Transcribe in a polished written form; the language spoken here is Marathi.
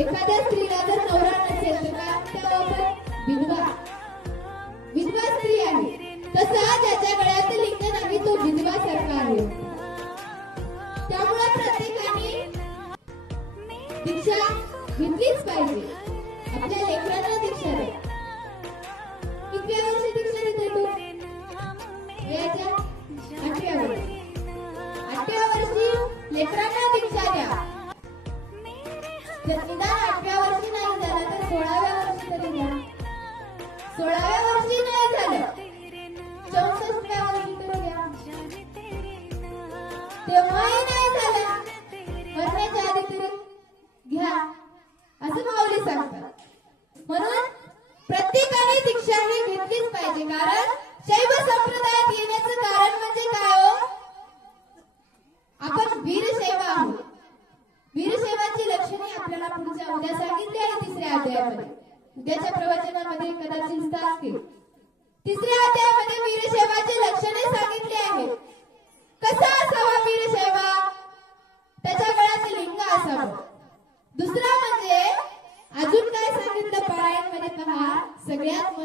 एखाद्या स्त्रीला जर नवरा नसेल तर काय म्हणतो आपण? विधवा. विधवा स्त्री आहे. तसा ज्याच्या गळ्यात लिंग नाही तो विधवा सारखा आहे. त्यामुळे प्रत्येकाने दीक्षा घेतलीच पाहिजे. आपल्या लेकरांना दीक्षा द्या. कितव्या वर्षी दीक्षा देते तू? वयाच्या 8व्या वर्षी. 8व्या वर्षी लेकरांना दीक्षा द्या. जर निदान 8व्या वर्षी नाही झालं तर 16व्या वर्षी तरी द्या. 16व्या वर्षी नाही झालं 64व्या वर्षी तरी द्या. तेव्हाही नाही झालं मरण्याच्या आधी तरी घ्या असं माऊली सांगतात. म्हणून प्रत्येकाने दीक्षा ही घेतलीच पाहिजे. कारण शैव संप्रदायात येण्याचं कारण म्हणजे काय हो? आपण वीरशैव आहोत. वीरशैवाची लक्षणे आपल्याला पुढच्या उद्या सांगितली आहे 3ऱ्या अध्यायामध्ये. उद्याच्या प्रवचनामध्ये कदाचित असतील. 3ऱ्या अध्यायामध्ये वीरशैवाची लक्षणे सांगितली आहेत. कसा असावा वीरशैवा? त्याच्या गळ्यात लिंग असावं. दुसरा म्हणजे अजून काय सांगितलं पारायण मध्ये पहा. सगळ्यात